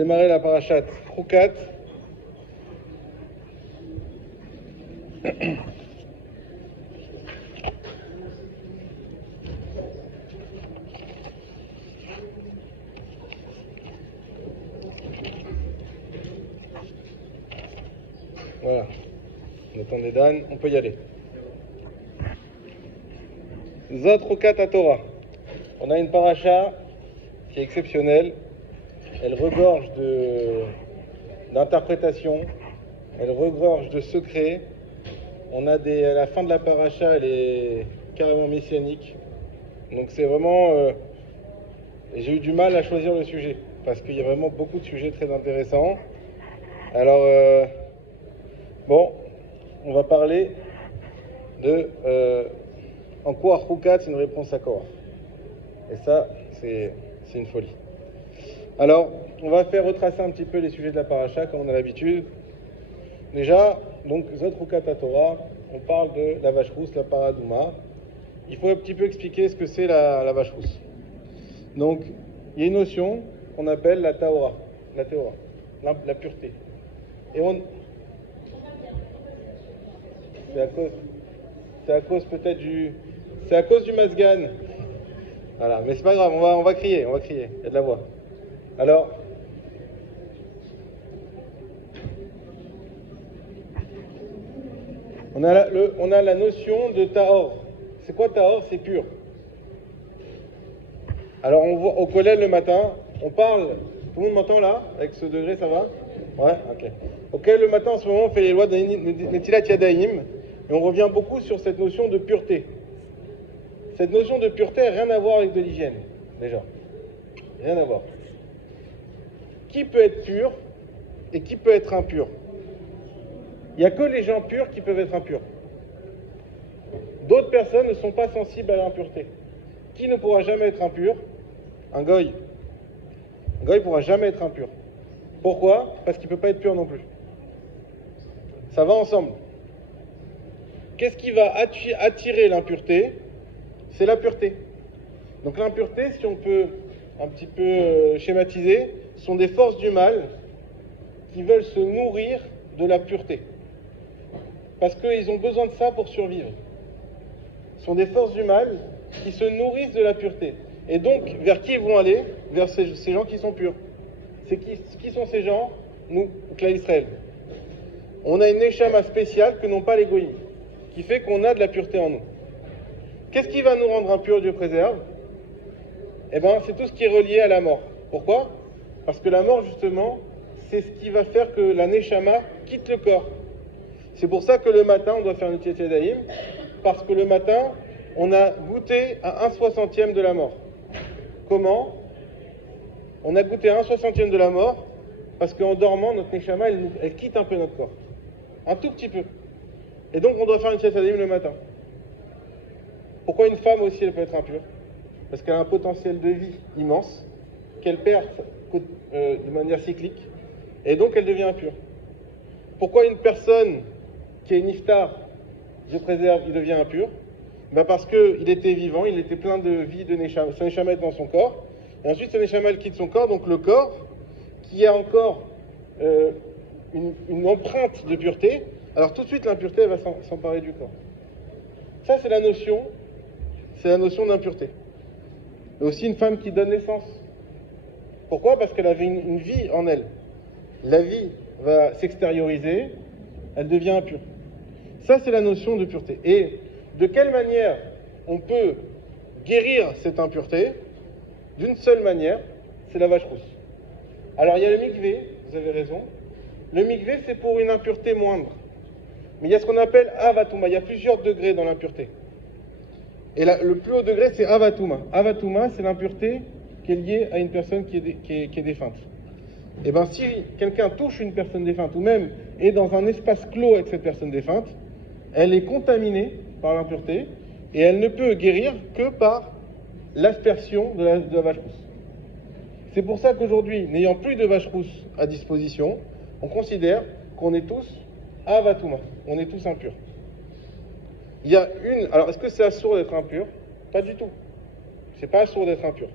démarrer la parashat Chukat. Voilà, on attendait Dan, on peut y aller. Zot Chukat Torah. On a une paracha qui est exceptionnelle. Elle regorge d'interprétations, elle regorge de secrets. On a à la fin de la paracha, elle est carrément messianique. Donc c'est vraiment... j'ai eu du mal à choisir le sujet, parce qu'il y a vraiment beaucoup de sujets très intéressants. Alors, bon, on va parler de en quoi Chukat c'est une réponse à Korah. Et ça, c'est une folie. Alors, on va faire retracer un petit peu les sujets de la paracha, comme on a l'habitude. Déjà, donc, Zot Chukat Torah, on parle de la vache rousse, la paradouma. Il faut un petit peu expliquer ce que c'est la vache rousse. Donc, il y a une notion qu'on appelle la Taora, la pureté. Et c'est à cause peut-être c'est à cause du masgan. Voilà, mais c'est pas grave, on va crier, il y a de la voix. Alors, on a la notion de Tahor. C'est quoi Tahor? C'est pur. Alors, on voit au collège le matin, on parle, tout le monde m'entend là? Avec ce degré, ça va? Ouais, ok. Au collège le matin, en ce moment, on fait les lois de Netilat Yadayim, et on revient beaucoup sur cette notion de pureté. Cette notion de pureté n'a rien à voir avec de l'hygiène, déjà. Rien à voir. Qui peut être pur et qui peut être impur? Il n'y a que les gens purs qui peuvent être impurs. D'autres personnes ne sont pas sensibles à l'impureté. Qui ne pourra jamais être impur? Un goy. Un goy ne pourra jamais être impur. Pourquoi? Parce qu'il ne peut pas être pur non plus. Ça va ensemble. Qu'est-ce qui va attirer l'impureté? C'est la pureté. Donc l'impureté, si on peut un petit peu schématiser, sont des forces du mal qui veulent se nourrir de la pureté. Parce qu'ils ont besoin de ça pour survivre. Ce sont des forces du mal qui se nourrissent de la pureté. Et donc, vers qui ils vont aller? Vers ces gens qui sont purs. Qui sont ces gens? Nous, Klal Israël. On a une neshama spéciale que n'ont pas les goïms, qui fait qu'on a de la pureté en nous. Qu'est-ce qui va nous rendre impurs, Dieu préserve? Eh bien, c'est tout ce qui est relié à la mort. Pourquoi? Parce que la mort, justement, c'est ce qui va faire que la neshama quitte le corps. C'est pour ça que le matin, on doit faire une Netilat Yadayim, parce que le matin, on a goûté à 1/60e de la mort. Comment? On a goûté à 1/60e de la mort, parce qu'en dormant, notre neshama, elle quitte un peu notre corps. Un tout petit peu. Et donc, on doit faire une Netilat Yadayim le matin. Pourquoi une femme aussi, elle peut être impure? Parce qu'elle a un potentiel de vie immense, qu'elle perd de manière cyclique, et donc elle devient impure. Pourquoi une personne qui est niftar, Dieu préserve, il devient impur? Ben parce qu'il était vivant, il était plein de vie, de neshama, son neshama est dans son corps, et ensuite son neshama quitte son corps, donc le corps, qui a encore une empreinte de pureté, alors tout de suite l'impureté va s'emparer du corps. Ça c'est la notion d'impureté. Et aussi une femme qui donne naissance. Pourquoi? Parce qu'elle avait une vie en elle. La vie va s'extérioriser, elle devient impure. Ça, c'est la notion de pureté. Et de quelle manière on peut guérir cette impureté? D'une seule manière, c'est la vache rousse. Alors, il y a le mikvé, vous avez raison. Le mikvé, c'est pour une impureté moindre. Mais il y a ce qu'on appelle avatouma. Il y a plusieurs degrés dans l'impureté. Et le plus haut degré, c'est avatouma. Avatouma, c'est l'impureté qui est liée à une personne qui est défunte. Et bien, si quelqu'un touche une personne défunte, ou même est dans un espace clos avec cette personne défunte, elle est contaminée par l'impureté, et elle ne peut guérir que par l'aspersion de la vache rousse. C'est pour ça qu'aujourd'hui, n'ayant plus de vache rousse à disposition, on considère qu'on est tous avatouma, on est tous impurs. Alors, est-ce que c'est assourd d'être impur? Pas du tout. C'est pas assourd d'être impur.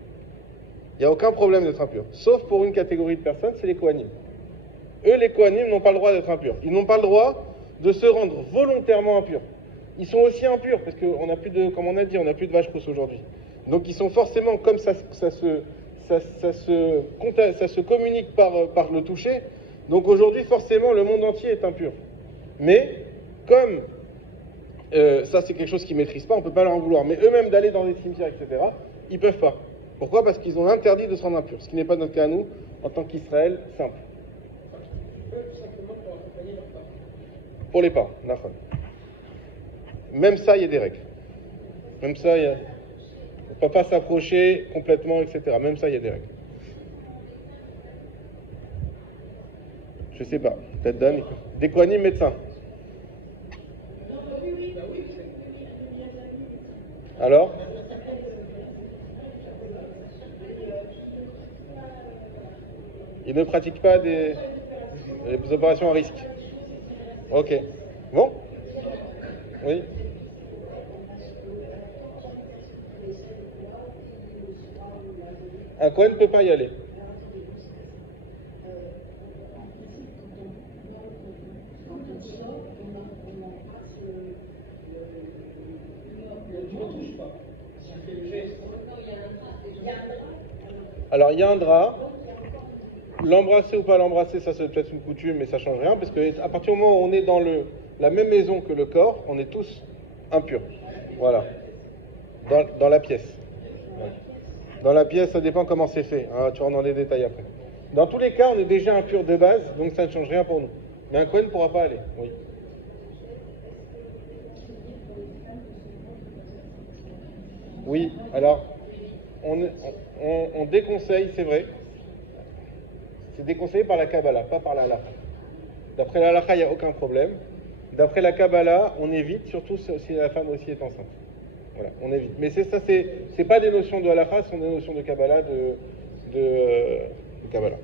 Il n'y a aucun problème d'être impur. Sauf pour une catégorie de personnes, c'est les Kohanim. Eux, les Kohanim, n'ont pas le droit d'être impurs. Ils n'ont pas le droit de se rendre volontairement impurs. Ils sont aussi impurs, parce qu'on n'a plus de, comme on a dit, on n'a plus de vaches rousses aujourd'hui. Donc ils sont forcément, comme ça se communique par le toucher, donc aujourd'hui, forcément, le monde entier est impur. Mais, comme ça c'est quelque chose qu'ils ne maîtrisent pas, on ne peut pas leur en vouloir, mais eux-mêmes d'aller dans des cimetières, etc., ils ne peuvent pas. Pourquoi? Parce qu'ils ont l'interdit de se rendre impurs, ce qui n'est pas notre cas à nous, en tant qu'Israël simple. Pour les parents, d'accord. Même ça, il y a des règles. Même ça, on ne peut pas s'approcher complètement, etc. Même ça, il y a des règles. Je sais pas, peut-être Dan. Des Kohanim médecins. Alors? Ils ne pratiquent pas des opérations à risque. Ok. Bon? Oui. Un Kohen ne peut pas y aller. Alors il y a un drap. L'embrasser ou pas l'embrasser, ça c'est peut-être une coutume, mais ça change rien, parce qu'à partir du moment où on est dans la même maison que le corps, on est tous impurs. Voilà. Dans la pièce. Ouais. Dans la pièce, ça dépend comment c'est fait. Hein, tu rentres dans les détails après. Dans tous les cas, on est déjà impurs de base, donc ça ne change rien pour nous. Mais un Kohen ne pourra pas aller. Oui. Oui, alors, on déconseille, c'est vrai. C'est déconseillé par la Kabbalah, pas par la halakha. D'après la halakha, il n'y a aucun problème. D'après la Kabbalah, on évite, surtout si la femme aussi est enceinte. Voilà, on évite. Mais c'est pas des notions de halakha, ce sont des notions de Kabbalah, de Kabbalah.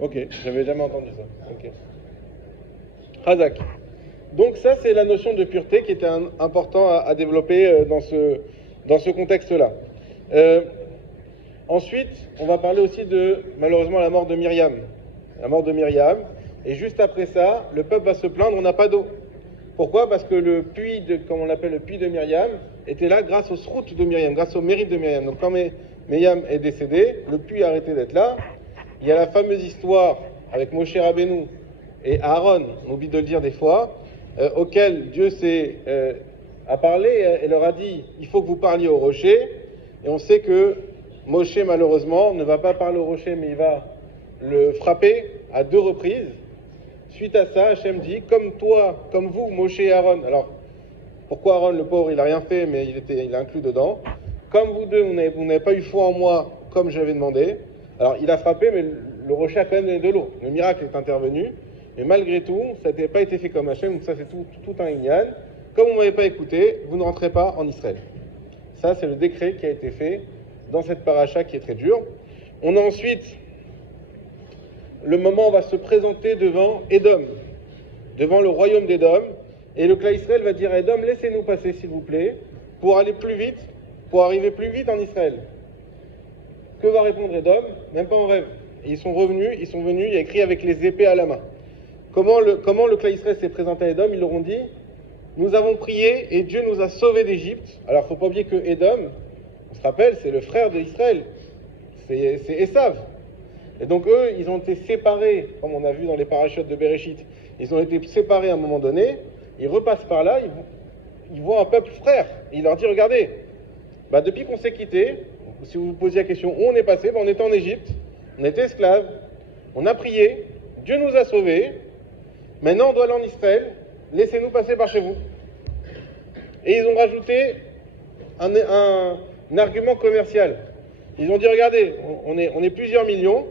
Ok, j'avais jamais entendu ça. Ok. Razak. Donc ça, c'est la notion de pureté qui était important à développer dans ce contexte-là. Ensuite, on va parler aussi de, malheureusement, la mort de Myriam. La mort de Myriam. Et juste après ça, le peuple va se plaindre, on n'a pas d'eau. Pourquoi? Parce que le puits, comme on l'appelle le puits de Myriam, était là grâce au srout de Myriam, grâce au mérite de Myriam. Donc quand Myriam est décédée, le puits a arrêté d'être là. Il y a la fameuse histoire avec Moshe Rabbeinu et Aaron, on oublie de le dire des fois, auquel Dieu a parlé et leur a dit « il faut que vous parliez au rocher ». Et on sait que Moshe, malheureusement, ne va pas parler au rocher, mais il va le frapper à 2 reprises. Suite à ça, Hachem dit « comme toi, comme vous, Moshe et Aaron ». Alors, pourquoi Aaron, le pauvre, il n'a rien fait, mais il est inclus dedans. « Comme vous deux, vous n'avez pas eu foi en moi, comme j'avais demandé ». Alors, il a frappé, mais le rocher a quand même donné de l'eau. Le miracle est intervenu. Mais malgré tout, ça n'a pas été fait comme Hachem, donc ça c'est tout un inyan. Comme vous ne m'avez pas écouté, vous ne rentrez pas en Israël. Ça, c'est le décret qui a été fait dans cette paracha qui est très dure. On a ensuite le moment où on va se présenter devant Édom, devant le royaume d'Édom, et le clan Israël va dire à Édom, laissez-nous passer s'il vous plaît, pour aller plus vite, pour arriver plus vite en Israël. Que va répondre Édom? Même pas en rêve. Et ils sont venus, il y a écrit avec les épées à la main. Comment le clan Israël s'est présenté à Édom? Ils leur ont dit, nous avons prié et Dieu nous a sauvés d'Égypte. Alors il ne faut pas oublier que Édom, on se rappelle, c'est le frère d'Israël, c'est Esav. Et donc eux, ils ont été séparés, comme on a vu dans les parachutes de Bereshit, ils ont été séparés à un moment donné, ils repassent par là, ils voient un peuple frère, et il leur dit, regardez, depuis qu'on s'est quitté, si vous vous posiez la question où on est passé, on était en Égypte, on était esclaves, on a prié, Dieu nous a sauvés, maintenant on doit aller en Israël, laissez-nous passer par chez vous. Et ils ont rajouté un argument commercial. Ils ont dit, regardez, on est plusieurs millions,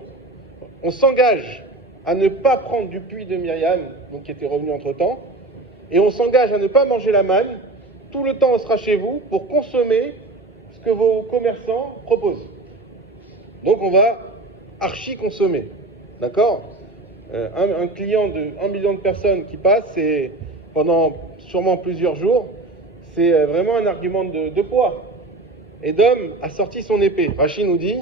on s'engage à ne pas prendre du puits de Myriam, donc qui était revenu entre-temps, et on s'engage à ne pas manger la manne, tout le temps on sera chez vous pour consommer ce que vos commerçants proposent. Donc on va archi-consommer, d'accord? Un client de 1 million de personnes qui passe, c'est pendant sûrement plusieurs jours, c'est vraiment un argument de poids. Edom a sorti son épée. Rashi nous dit,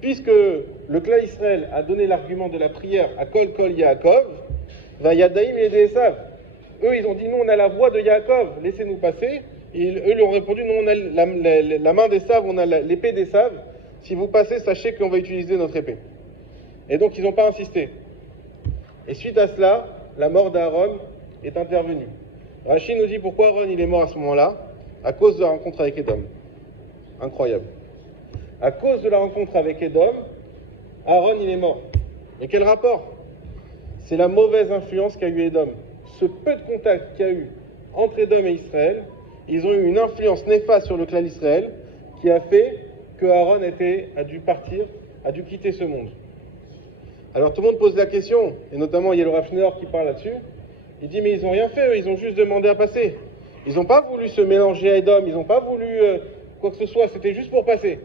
puisque le clan Israël a donné l'argument de la prière à Kol Kol Yaakov, va Yadaim et Esav. Eux, ils ont dit, nous, on a la voix de Yaakov, laissez-nous passer. Et eux lui ont répondu, nous, on a la main d'Esav, on a l'épée d'Esav. Si vous passez, sachez qu'on va utiliser notre épée. Et donc, ils n'ont pas insisté. Et suite à cela, la mort d'Aaron est intervenue. Rashi nous dit pourquoi Aaron il est mort à ce moment-là, à cause de la rencontre avec Édom. Incroyable. À cause de la rencontre avec Édom, Aaron il est mort. Et quel rapport? C'est la mauvaise influence qu'a eu Édom. Ce peu de contact qu'il y a eu entre Édom et Israël, ils ont eu une influence néfaste sur le clan d'Israël qui a fait que Aaron a dû partir, a dû quitter ce monde. Alors tout le monde pose la question, et notamment il y a le Rav Schneur qui parle là-dessus. Il dit mais ils n'ont rien fait, eux, ils ont juste demandé à passer. Ils n'ont pas voulu se mélanger à Édom, ils n'ont pas voulu quoi que ce soit, c'était juste pour passer.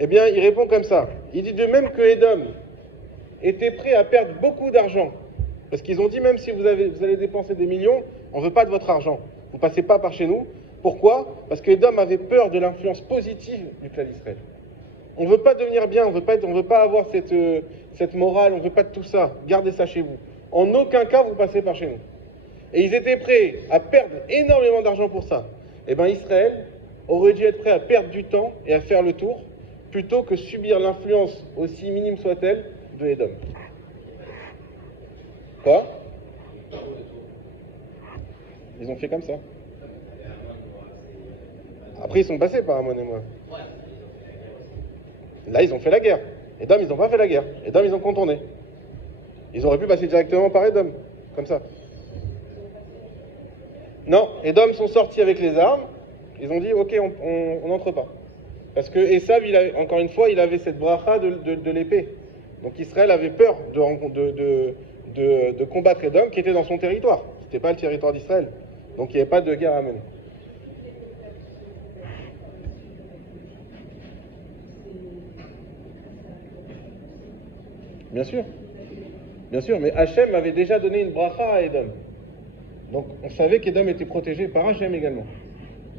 Eh bien il répond comme ça. Il dit de même que Édom était prêt à perdre beaucoup d'argent, parce qu'ils ont dit même si vous allez dépenser des millions, on ne veut pas de votre argent, vous ne passez pas par chez nous. Pourquoi? Parce qu'Édom avait peur de l'influence positive du clan d'Israël. On ne veut pas devenir bien, on ne veut pas avoir cette morale, on ne veut pas de tout ça. Gardez ça chez vous. En aucun cas, vous passez par chez nous. Et ils étaient prêts à perdre énormément d'argent pour ça. Eh bien, Israël aurait dû être prêt à perdre du temps et à faire le tour, plutôt que subir l'influence, aussi minime soit-elle, de Édom. Quoi? Ils ont fait comme ça. Après, ils sont passés par Amon et Moab. Là, ils ont fait la guerre. Édom, ils n'ont pas fait la guerre. Édom, ils ont contourné. Ils auraient pu passer directement par Édom, comme ça. Non, Édom sont sortis avec les armes. Ils ont dit, ok, on n'entre pas. Parce que Esav, encore une fois, il avait cette bracha de l'épée. Donc Israël avait peur de combattre Édom, qui était dans son territoire. Ce n'était pas le territoire d'Israël. Donc il n'y avait pas de guerre à mener. Bien sûr, mais Hachem avait déjà donné une bracha à Édom. Donc on savait qu'Édom était protégé par Hachem également.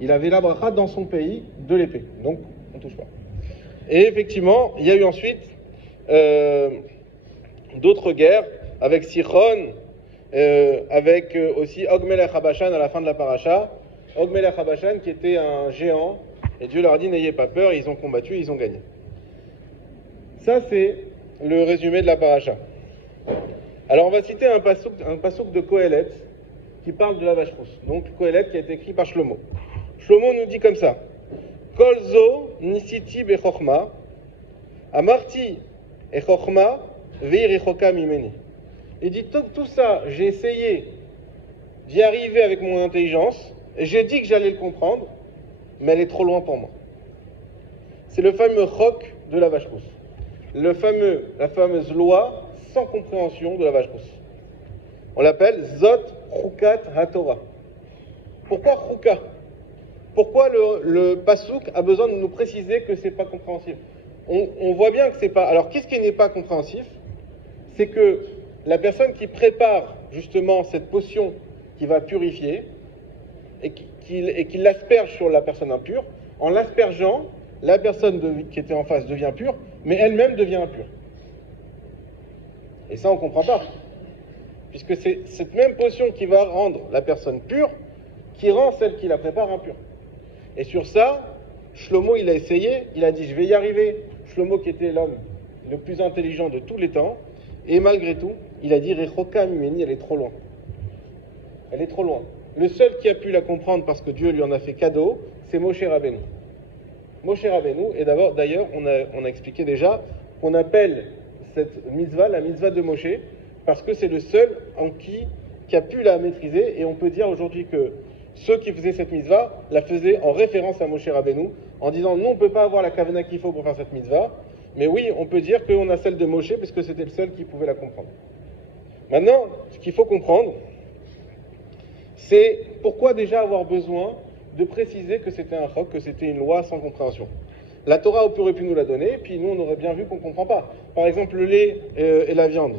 Il avait la bracha dans son pays de l'épée, donc on ne touche pas. Et effectivement, il y a eu ensuite d'autres guerres avec Sichon, avec aussi Og Melech Habashan à la fin de la paracha. Og Melech Habashan qui était un géant, et Dieu leur a dit n'ayez pas peur, ils ont combattu, ils ont gagné. Ça c'est le résumé de la paracha. Alors on va citer un pasouk de Kohelet qui parle de la vache rousse. Donc Kohelet qui a été écrit par Shlomo. Shlomo nous dit comme ça: Kolzo nisiti bechokma, amarti echokma veirichoka mimeni. Il dit tout ça, j'ai essayé d'y arriver avec mon intelligence, et j'ai dit que j'allais le comprendre, mais elle est trop loin pour moi. C'est le fameux chok de la vache rousse. La fameuse loi sans compréhension de la vache rousse. On l'appelle Zot Chukat HaTorah. Pourquoi Chuka? Pourquoi le pasouk a besoin de nous préciser que c'est pas compréhensif? On voit bien que c'est pas. Alors qu'est-ce qui n'est pas compréhensif? C'est que la personne qui prépare justement cette potion qui va purifier et qui l'asperge sur la personne impure, en l'aspergeant, la personne qui était en face devient pure, mais elle-même devient impure. Et ça, on ne comprend pas. Puisque c'est cette même potion qui va rendre la personne pure, qui rend celle qui la prépare impure. Et sur ça, Shlomo, il a essayé, il a dit, je vais y arriver. Shlomo, qui était l'homme le plus intelligent de tous les temps, et malgré tout, il a dit, Rechoka Mimeni, elle est trop loin. Elle est trop loin. Le seul qui a pu la comprendre, parce que Dieu lui en a fait cadeau, c'est Moshe Rabbeinu. Moshe Rabbeinu, et d'ailleurs, on a expliqué déjà qu'on appelle cette mitzvah la mitzvah de Moshe, parce que c'est le seul qui a pu la maîtriser, et on peut dire aujourd'hui que ceux qui faisaient cette mitzvah la faisaient en référence à Moshe Rabbeinu, en disant nous on ne peut pas avoir la kavana qu'il faut pour faire cette mitzvah, mais oui, on peut dire qu'on a celle de Moshe, parce que c'était le seul qui pouvait la comprendre. Maintenant, ce qu'il faut comprendre, c'est pourquoi déjà avoir besoin de préciser que c'était un chok, que c'était une loi sans compréhension. La Torah aurait pu nous la donner, puis nous on aurait bien vu qu'on ne comprend pas. Par exemple, le lait et la viande.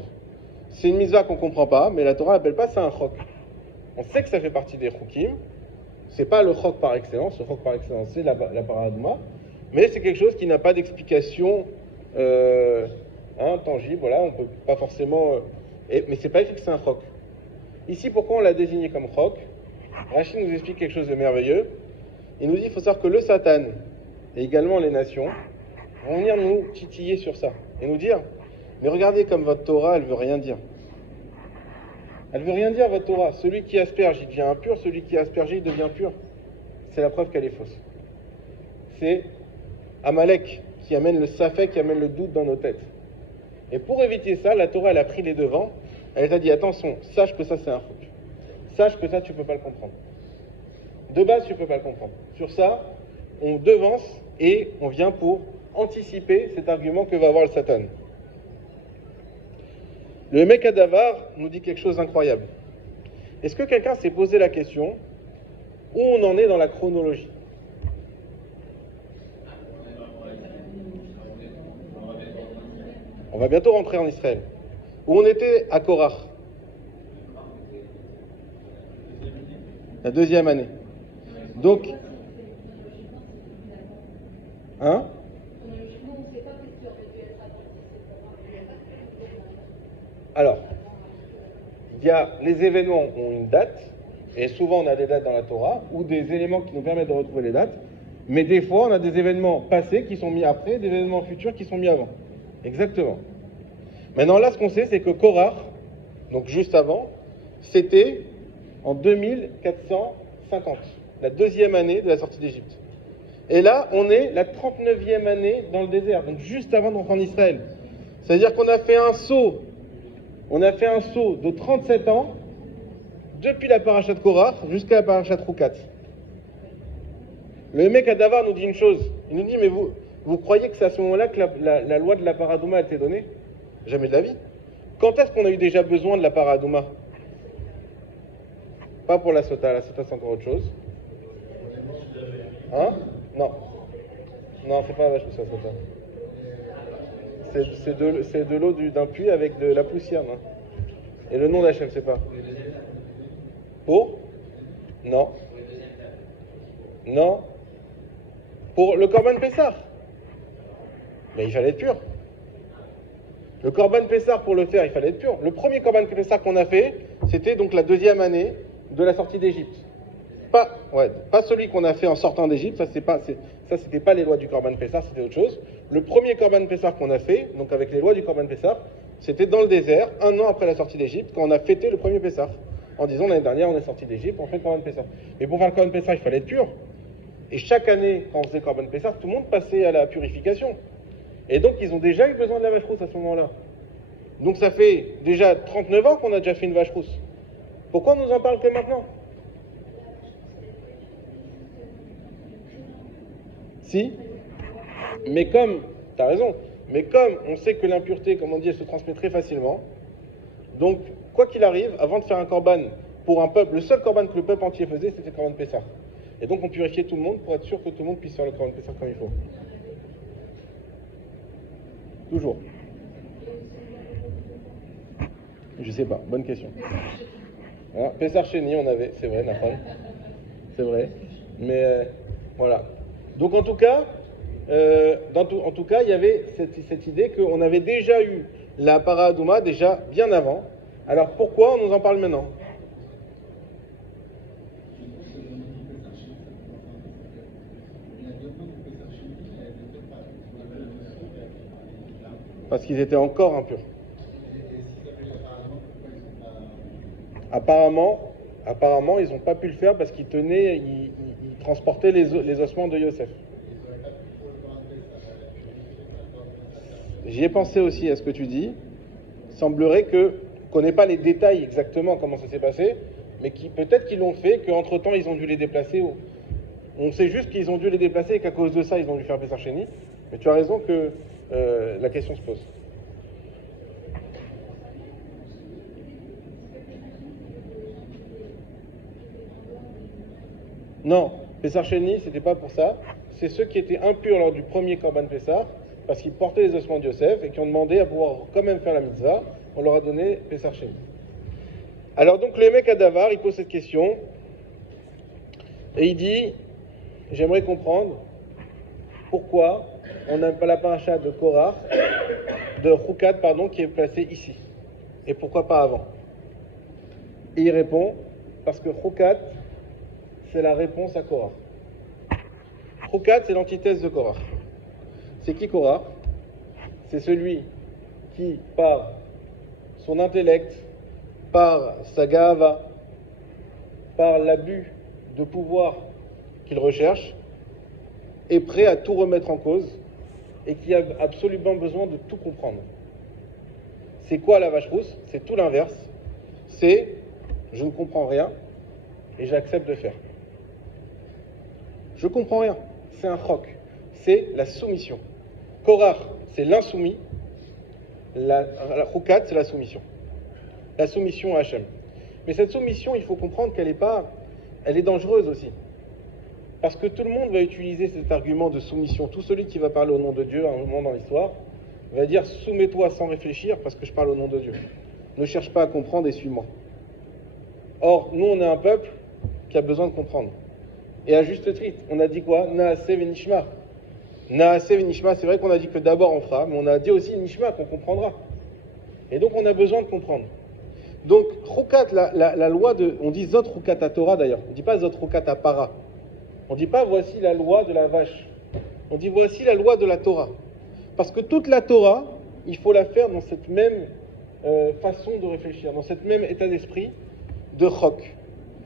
C'est une mitzvah qu'on ne comprend pas, mais la Torah n'appelle pas ça un chok. On sait que ça fait partie des Chukim. C'est pas le Chok par excellence. Le Chok par excellence, c'est la Paradouma. Mais c'est quelque chose qui n'a pas d'explication tangible. Voilà, on peut pas forcément... mais c'est pas écrit que c'est un Chok. Ici, pourquoi on l'a désigné comme Chok? Rachid nous explique quelque chose de merveilleux. Il nous dit qu'il faut savoir que le Satan et également les nations vont venir nous titiller sur ça et nous dire, mais regardez comme votre Torah, elle veut rien dire. Elle veut rien dire, votre Torah. Celui qui asperge, il devient impur. Celui qui est aspergé, il devient pur. C'est la preuve qu'elle est fausse. C'est Amalek qui amène le safek, qui amène le doute dans nos têtes. Et pour éviter ça, la Torah, elle a pris les devants. Elle t'a dit, attention, sache que ça, c'est un chok. Sache que ça, tu ne peux pas le comprendre. De base, tu ne peux pas le comprendre. Sur ça, on devance et on vient pour anticiper cet argument que va avoir le Satan. Le Mekadavar nous dit quelque chose d'incroyable. Est-ce que quelqu'un s'est posé la question où on en est dans la chronologie? On va bientôt rentrer en Israël. Où on était à Korach? La deuxième année. Donc, hein? Alors, les événements ont une date, et souvent on a des dates dans la Torah, ou des éléments qui nous permettent de retrouver les dates, mais des fois on a des événements passés qui sont mis après, des événements futurs qui sont mis avant. Exactement. Maintenant là, ce qu'on sait, c'est que Korach, donc juste avant, c'était en 2450, la deuxième année de la sortie d'Égypte. Et là, on est la 39e année dans le désert, donc juste avant d'entrer en Israël. C'est-à-dire qu'on a fait un saut. On a fait un saut de 37 ans, depuis la paracha de Korach jusqu'à la paracha de Roukat. Le Mekadavar nous dit une chose. Il nous dit, mais vous croyez que c'est à ce moment-là que la loi de la Paradouma a été donnée? Jamais de la vie. Quand est-ce qu'on a eu déjà besoin de la Paradouma? Pas pour la Sota c'est encore autre chose. Hein? Non. Non, c'est pas la vache pour ça, Sota. C'est de l'eau d'un puits avec de la poussière. Non? Et le nom d'Hachem, c'est pas. Pour? Non. Non. Pour le Korban Pessah. Mais il fallait être pur. Le Korban Pessah, pour le faire, il fallait être pur. Le premier Korban Pessah qu'on a fait, c'était donc la deuxième année de la sortie d'Égypte. Pas celui qu'on a fait en sortant d'Égypte, ça c'était pas les lois du Korban Pessah, c'était autre chose. Le premier Korban Pessah qu'on a fait, donc avec les lois du Korban Pessah, c'était dans le désert, 1 an après la sortie d'Égypte, quand on a fêté le premier Pessah. En disant, l'année dernière, on est sorti d'Égypte, on fait le Korban Pessah. Mais pour faire le Korban Pessah, il fallait être pur. Et chaque année, quand on faisait le Korban Pessah, tout le monde passait à la purification. Et donc, ils ont déjà eu besoin de la vache rousse à ce moment-là. Donc, ça fait déjà 39 ans qu'on a déjà fait une vache rousse. Pourquoi on nous en parle que maintenant? Si. Mais comme, t'as raison, mais comme on sait que l'impureté, comme on dit, elle se transmet très facilement, donc, quoi qu'il arrive, avant de faire un korban pour un peuple, le seul korban que le peuple entier faisait, c'était le korban Pessah. Et donc, on purifiait tout le monde pour être sûr que tout le monde puisse faire le korban Pessah comme il faut. Toujours. Je sais pas, bonne question. Voilà. Pessah Chéni, on avait, c'est vrai, Nathan. C'est vrai. Mais voilà. Donc en tout cas, il y avait cette idée qu'on avait déjà eu la Paradouma déjà bien avant. Alors pourquoi on nous en parle maintenant? Parce qu'ils étaient encore impurs. Apparemment, ils n'ont pas pu le faire parce qu'ils transportaient les ossements de Yosef. J'y ai pensé aussi à ce que tu dis. Il semblerait qu'on ne connaît pas les détails exactement comment ça s'est passé, mais peut-être qu'ils l'ont fait, qu'entre-temps ils ont dû les déplacer. On sait juste qu'ils ont dû les déplacer et qu'à cause de ça ils ont dû faire Pessah Sheni. Mais tu as raison que la question se pose. Non, Pessah Sheni, c'était pas pour ça. C'est ceux qui étaient impurs lors du premier Korban Pessah, parce qu'ils portaient les ossements de Yosef et qui ont demandé à pouvoir quand même faire la mitzvah. On leur a donné Pessah Sheni. Alors donc le mec à Davar, il pose cette question, et il dit, j'aimerais comprendre pourquoi on n'a pas la paracha de Korach, de Chukat, pardon, qui est placée ici. Et pourquoi pas avant? Et il répond, parce que Chukat, c'est la réponse à Korach. Chukat, c'est l'antithèse de Korach. C'est qui Korach? C'est celui qui, par son intellect, par sa gava, par l'abus de pouvoir qu'il recherche, est prêt à tout remettre en cause et qui a absolument besoin de tout comprendre. C'est quoi la vache rousse? C'est tout l'inverse. C'est je ne comprends rien et j'accepte de faire. Je comprends rien. C'est un chok. C'est la soumission. Korach, c'est l'insoumis. La Chukat, c'est la soumission. La soumission à Hachem. Mais cette soumission, il faut comprendre qu'elle est dangereuse aussi. Parce que tout le monde va utiliser cet argument de soumission. Tout celui qui va parler au nom de Dieu à un moment dans l'histoire va dire soumets-toi sans réfléchir parce que je parle au nom de Dieu. Ne cherche pas à comprendre et suis-moi. Or, nous, on est un peuple qui a besoin de comprendre. Et à juste titre, on a dit quoi? Naase venishma. Naase venishma, c'est vrai qu'on a dit que d'abord on fera, mais on a dit aussi nishma, qu'on comprendra. Et donc, on a besoin de comprendre. Donc, Chukat, la loi de... On dit Zot Chukat à Torah d'ailleurs. On ne dit pas Zot Chukat à Para. On ne dit pas voici la loi de la vache. On dit voici la loi de la Torah. Parce que toute la Torah, il faut la faire dans cette même façon de réfléchir, dans cet même état d'esprit de chok.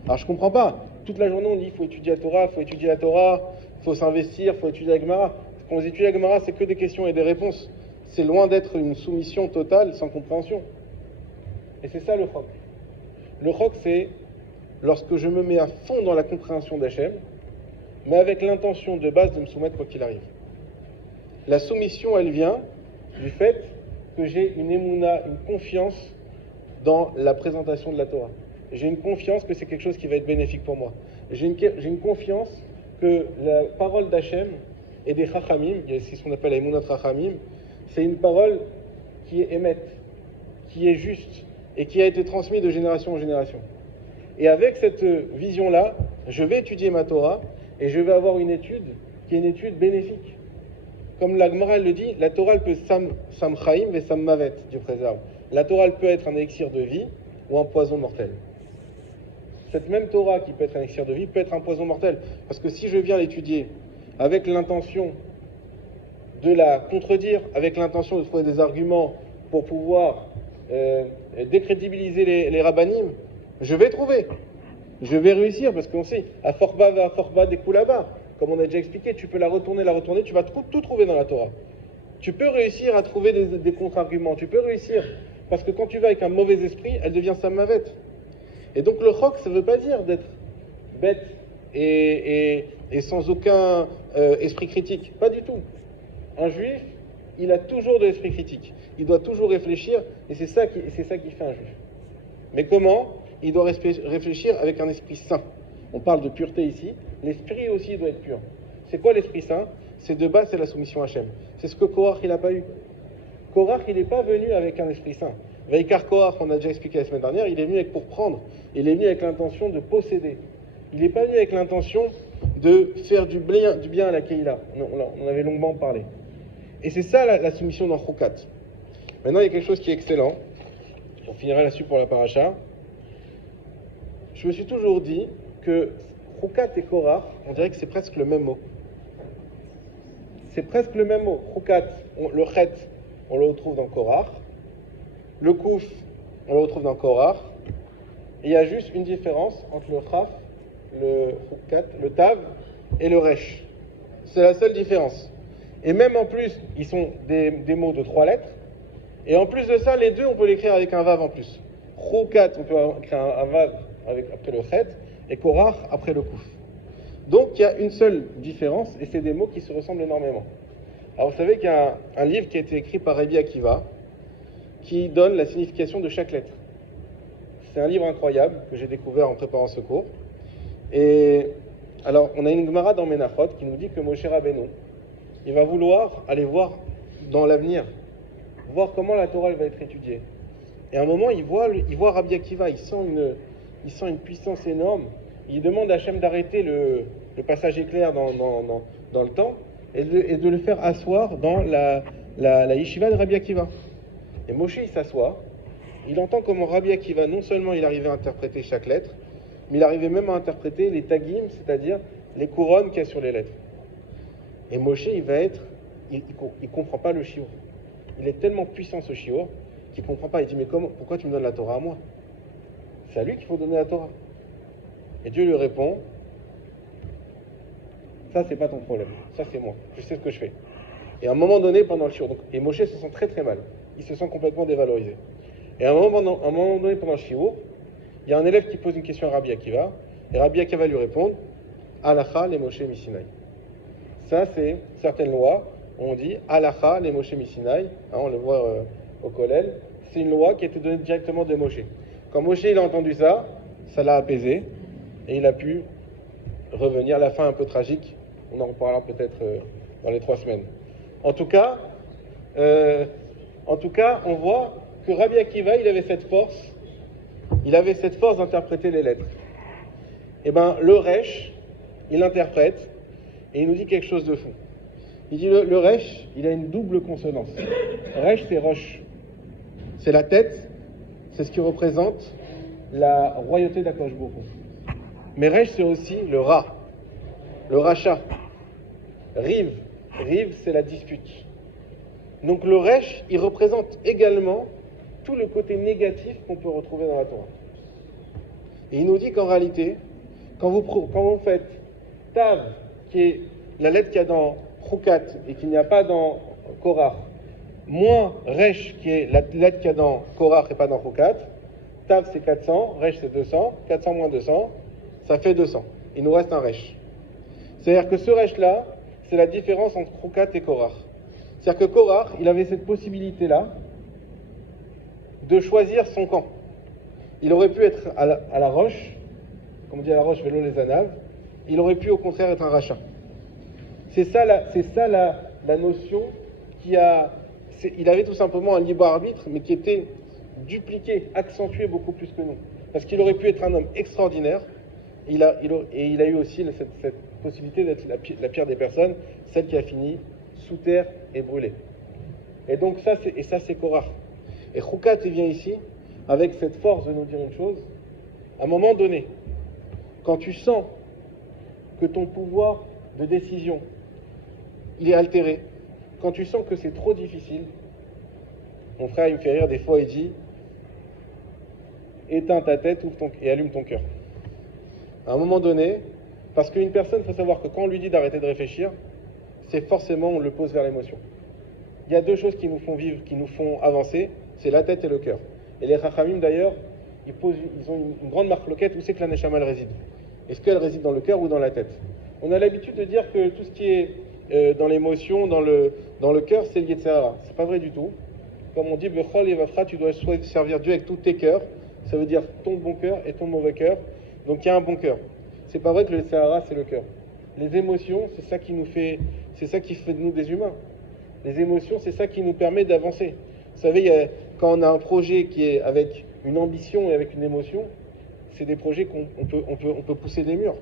Alors je ne comprends pas. Toute la journée on dit il faut étudier la Torah, il faut s'investir, il faut étudier la Gemara. Quand on étudie la Gemara, c'est que des questions et des réponses. C'est loin d'être une soumission totale sans compréhension. Et c'est ça le chok. Le chok, c'est lorsque je me mets à fond dans la compréhension d'Hachem, mais avec l'intention de base de me soumettre quoi qu'il arrive. La soumission, elle vient du fait que j'ai une émouna, une confiance dans la présentation de la Torah. J'ai une confiance que c'est quelque chose qui va être bénéfique pour moi. J'ai une confiance que la parole d'Hachem et des Chachamim, il y a ce qu'on appelle la émouna Chachamim, c'est une parole qui est émette, qui est juste et qui a été transmise de génération en génération. Et avec cette vision-là, je vais étudier ma Torah et je vais avoir une étude qui est une étude bénéfique. Comme la Gemara le dit, la Torah elle peut sam chaim et sam mavet, Dieu préserve. La Torah elle peut être un élixir de vie ou un poison mortel. Cette même Torah qui peut être un élixir de vie peut être un poison mortel. Parce que si je viens l'étudier avec l'intention de la contredire, avec l'intention de trouver des arguments pour pouvoir décrédibiliser les rabbanim, je vais trouver. Je vais réussir parce qu'on sait, à forba va à forba des coups là-bas. Comme on a déjà expliqué, tu peux la retourner, tu vas tout trouver dans la Torah. Tu peux réussir à trouver des contre-arguments, tu peux réussir. Parce que quand tu vas avec un mauvais esprit, elle devient samavette. Et donc le chok, ça ne veut pas dire d'être bête et sans aucun esprit critique. Pas du tout. Un juif, il a toujours de l'esprit critique. Il doit toujours réfléchir et c'est ça qui fait un juif. Mais comment? Il doit réfléchir avec un esprit saint. On parle de pureté ici. L'esprit aussi doit être pur. C'est quoi l'esprit saint? C'est de base, c'est la soumission à Hachem. C'est ce que Korach, il n'a pas eu. Korach, il n'est pas venu avec un esprit saint. Vaikar Korach, on a déjà expliqué la semaine dernière, il est venu pour prendre. Il est venu avec l'intention de posséder. Il n'est pas venu avec l'intention de faire du bien à la Keïla. On en avait longuement parlé. Et c'est ça la soumission dans Chukat. Maintenant, il y a quelque chose qui est excellent. On finira là-dessus pour la paracha. Je me suis toujours dit que Chukat et Korach, on dirait que c'est presque le même mot. C'est presque le même mot. Chukat, le chet, on le retrouve dans Korach. Le kouf, on le retrouve dans Korach. Et il y a juste une différence entre le chaf, le chukat, le tav et le resh. C'est la seule différence. Et même en plus, ils sont des mots de 3 lettres. Et en plus de ça, les deux, on peut l'écrire avec un vav en plus. Chukat, on peut écrire un vav après le chet, et Korach après le kouf. Donc il y a une seule différence, et c'est des mots qui se ressemblent énormément. Alors vous savez qu'il y a un livre qui a été écrit par Rabbi Akiva, qui donne la signification de chaque lettre. C'est un livre incroyable que j'ai découvert en préparant ce cours. Et alors, on a une Gemara dans Menachot qui nous dit que Moshe Rabbeinu, il va vouloir aller voir dans l'avenir, voir comment la Torah elle va être étudiée. Et à un moment, il voit Rabbi Akiva, il sent une puissance énorme. Il demande à Hachem d'arrêter le passage éclair dans le temps et de le faire asseoir dans la yeshiva de Rabbi Akiva. Et Moshe, il s'assoit. Il entend comment Rabbi Akiva, non seulement il arrivait à interpréter chaque lettre, mais il arrivait même à interpréter les tagim, c'est-à-dire les couronnes qu'il y a sur les lettres. Et Moshe, il comprend pas le shiur. Il est tellement puissant ce shiur qu'il comprend pas. Il dit, mais pourquoi tu me donnes la Torah à moi? C'est à lui qu'il faut donner la Torah. Et Dieu lui répond, ça c'est pas ton problème, ça c'est moi, je sais ce que je fais. Et à un moment donné, pendant le shiur, et Moshe se sent très très mal, il se sent complètement dévalorisé. Et à un moment donné, pendant le shiur, il y a un élève qui pose une question à Rabbi Akiva, et Rabbi Akiva lui répond, Halacha les Moshe Misinaï. Ça c'est certaines lois, on dit Halacha les Moshe Misinaï, on le voit au Kollel, c'est une loi qui a été donnée directement de Moshe. Quand Moshe il a entendu ça, ça l'a apaisé, et il a pu revenir. La fin un peu tragique, on en reparlera peut-être dans les 3 semaines. En tout cas, on voit que Rabbi Akiva, il avait cette force d'interpréter les lettres. Et bien, le Resh, il interprète, et il nous dit quelque chose de fou. Il dit, le Resh, il a une double consonance. Resh, c'est Rosh. C'est la tête, c'est ce qui représente la royauté d'Akadosh Baruch Hu. Mais Resh, c'est aussi le Ra, le Racha. Riv, c'est la dispute. Donc le Resh, il représente également tout le côté négatif qu'on peut retrouver dans la Torah. Et il nous dit qu'en réalité, quand vous faites Tav, qui est la lettre qu'il y a dans Chukat et qu'il n'y a pas dans Korach, moins Resh, qui est la lettre qu'il y a dans Korach et pas dans Chukat, Tav c'est 400, Resh c'est 200, 400 moins 200, ça fait 200. Il nous reste un Resh. C'est-à-dire que ce Resh-là, c'est la différence entre Chukat et Korach. C'est-à-dire que Korach, il avait cette possibilité-là de choisir son camp. Il aurait pu être à la roche, comme on dit à la roche, vélo les anaves, il aurait pu au contraire être un rachat. C'est ça la notion il avait tout simplement un libre arbitre, mais qui était dupliqué, accentué beaucoup plus que nous. Parce qu'il aurait pu être un homme extraordinaire, et il a eu aussi cette possibilité d'être la pire des personnes, celle qui a fini sous terre et brûlée. Et donc ça c'est Korach. Et Chukat, il vient ici avec cette force de nous dire une chose. À un moment donné, quand tu sens que ton pouvoir de décision, il est altéré, quand tu sens que c'est trop difficile, mon frère, il me fait rire des fois, il dit « Éteins ta tête et allume ton cœur ». À un moment donné, parce qu'une personne, il faut savoir que quand on lui dit d'arrêter de réfléchir, c'est forcément, on le pose vers l'émotion. Il y a 2 choses qui nous font vivre, qui nous font avancer, c'est la tête et le cœur. Et les Chachamim, d'ailleurs, ils ont une grande marque-loquette, où c'est que la Neshama elle réside. Est-ce qu'elle réside dans le cœur ou dans la tête? On a l'habitude de dire que tout ce qui est dans l'émotion, dans le cœur, c'est le Yetzer Hara. C'est pas vrai du tout. Comme on dit, Bechol et Vafra, tu dois servir Dieu avec tous tes cœurs. Ça veut dire ton bon cœur et ton mauvais cœur. Donc il y a un bon cœur. C'est pas vrai que le Yetzer Hara, c'est le cœur. Les émotions, c'est ça qui fait de nous des humains. Les émotions, c'est ça qui nous permet d'avancer. Vous savez, quand on a un projet qui est avec une ambition et avec une émotion, c'est des projets qu'on peut pousser des murs.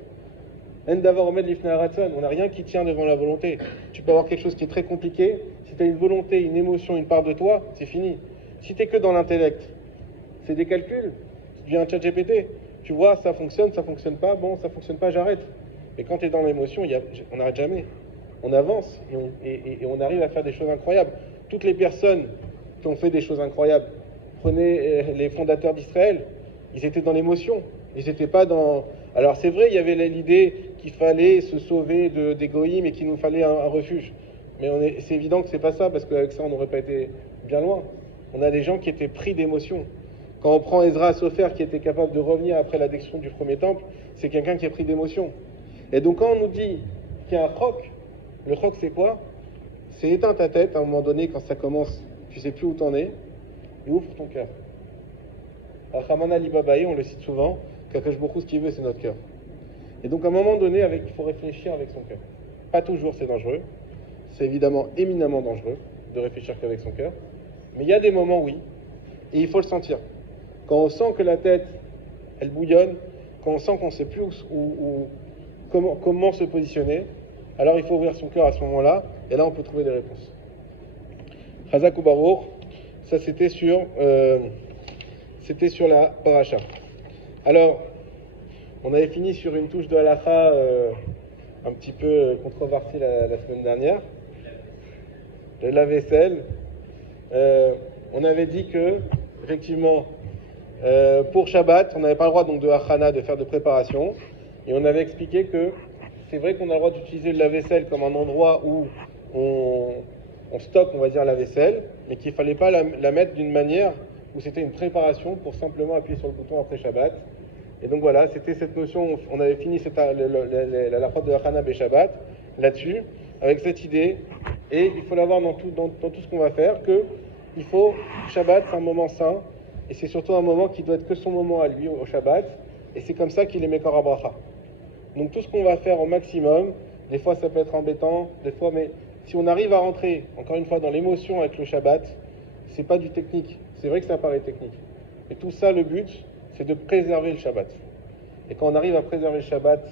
On n'a rien qui tient devant la volonté. Tu peux avoir quelque chose qui est très compliqué. Si tu as une volonté, une émotion, une part de toi, c'est fini. Si tu es que dans l'intellect, c'est des calculs. Tu deviens un chat GPT. Tu vois, ça fonctionne pas, bon, ça fonctionne pas, j'arrête. Et quand tu es dans l'émotion, on n'arrête jamais. On avance et on arrive à faire des choses incroyables. Toutes les personnes qui ont fait des choses incroyables, prenez les fondateurs d'Israël, ils étaient dans l'émotion. Ils n'étaient pas dans... Alors c'est vrai, il y avait l'idée qu'il fallait se sauver des goïms et qu'il nous fallait un refuge. Mais c'est évident que c'est pas ça, parce qu'avec ça, on n'aurait pas été bien loin. On a des gens qui étaient pris d'émotion. Quand on prend Ezra Sofer, qui était capable de revenir après la destruction du premier temple, c'est quelqu'un qui est pris d'émotion. Et donc quand on nous dit qu'il y a un choc, le choc c'est quoi? C'est éteindre ta tête à un moment donné, quand ça commence, tu sais plus où t'en es, et ouvre ton cœur. Rachamana Libabaï, on le cite souvent, qu'Akadosh Baruch Hu, ce qu'il veut, c'est notre cœur. Et donc à un moment donné, il faut réfléchir avec son cœur. Pas toujours, c'est dangereux. C'est évidemment éminemment dangereux de réfléchir qu'avec son cœur. Mais il y a des moments, oui. et il faut le sentir. Quand on sent que la tête, elle bouillonne, quand on sent qu'on ne sait plus comment se positionner, alors il faut ouvrir son cœur à ce moment-là, et là on peut trouver des réponses. Chazak ou Baruch, ça c'était sur la paracha. Alors, on avait fini sur une touche de halakha un petit peu controversée la semaine dernière, de la vaisselle. On avait dit que, effectivement, pour Shabbat, on n'avait pas le droit donc de hachana, de faire de préparation, et on avait expliqué que c'est vrai qu'on a le droit d'utiliser le lave-vaisselle comme un endroit où on stocke, on va dire, la vaisselle, mais qu'il ne fallait pas la mettre d'une manière où c'était une préparation pour simplement appuyer sur le bouton après Shabbat. Et donc voilà, c'était cette notion, on avait fini la preuve de hachana be Shabbat là-dessus, avec cette idée, et il faut l'avoir dans tout ce qu'on va faire, que il faut, Shabbat c'est un moment saint, et c'est surtout un moment qui doit être que son moment à lui au Shabbat, et c'est comme ça qu'il est Mekor HaBracha. Donc tout ce qu'on va faire au maximum, des fois ça peut être embêtant, des fois, mais si on arrive à rentrer, encore une fois, dans l'émotion avec le Shabbat, c'est pas du technique, c'est vrai que ça paraît technique, et tout ça, le but, c'est de préserver le Shabbat. Et quand on arrive à préserver le Shabbat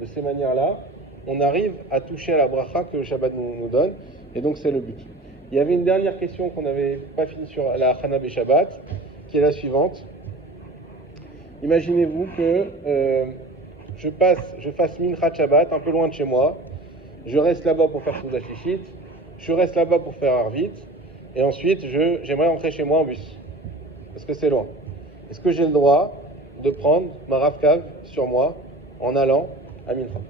de ces manières-là, on arrive à toucher à la bracha que le Shabbat nous donne, et donc c'est le but. Il y avait une dernière question qu'on n'avait pas fini sur la Hachana be Shabbat, qui est la suivante. Imaginez-vous que je fasse Minchat Shabbat un peu loin de chez moi, je reste là-bas pour faire Souda Shishit, je reste là-bas pour faire Arvit, et ensuite j'aimerais rentrer chez moi en bus, parce que c'est loin. Est-ce que j'ai le droit de prendre ma Rav Kav sur moi en allant à Mincha?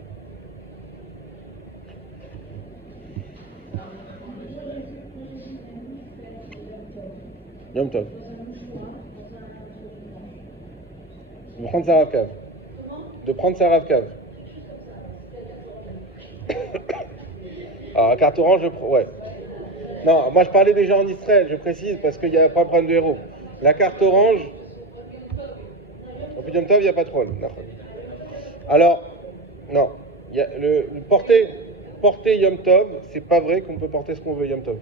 Yom Tov. De prendre sa Rav Kav. De prendre sa Rav Kav. Alors, la carte orange, ouais. Non, moi je parlais déjà en Israël, je précise, parce qu'il n'y a pas de problème de héros. La carte orange, au Yom Tov, il n'y a pas de problème. Alors, non, porter Yom Tov, c'est pas vrai qu'on peut porter ce qu'on veut Yom Tov.